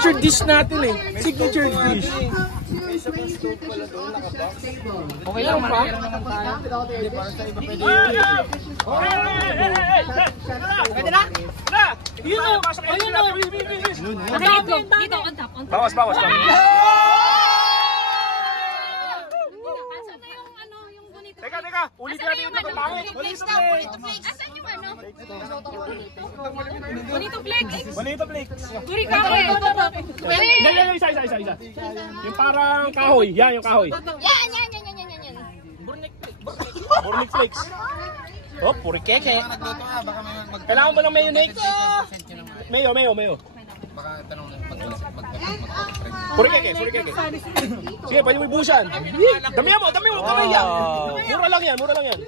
signature dish natin eh. Signature dish. Okay lang ba? Pwede na? Yun o! Ayun o! Dito, on top. Bawas. Asan na yung ano, yung bonito? Teka! Ulit natin yung pangit! Bonito flakes! Asan yung ano? Bonito flakes! Bonito flakes! Turi ka ko eh! Yan, isa. Yung parang kahoy. Yan, yung kahoy. Yan! Burnick flakes. Oh, puri keke. Kailangan ba ng mayonnaise? Mayo. Baka tanong na Puri keke. Sige, pwede mo ibusan. Damihan mo, kamay yan. Mura lang yan.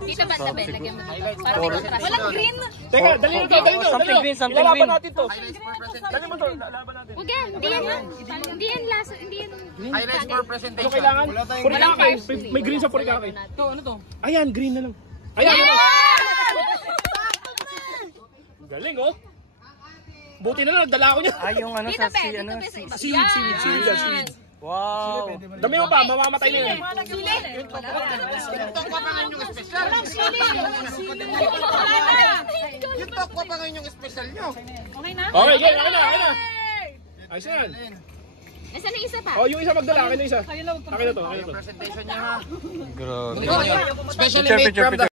Dito ba tabi? Lagyan mo dito. Para may kontrasta. Walang green! Teka, dali na. Something green. Ilalaban natin to. Dali mo to, lalaban natin. Huwag yan! Hindi yan lasa. Hindi yan... highlights for presentation. Ano kailangan? Purikake. May green sa purikake. Ano to? Ayan, green na lang. Ayan. Galing oh. Buti na lang, nagdala ako niya. Ay, yung ano Dito sa ba? si, Dito ano? ba sa iba? Seaweed. Wow. Dami mo pa, mamamatay na yun. Yung tokwa pa ngayon yung special. Yung tokwa pa ngayon yung special nyo. Okay na? Okay, game, okay na. Ayos na yan. Nasaan yung isa pa? Oh, yung isa magdala, akin na isa. Akin na to. Presentation niya ha. Grabe. Specially made from the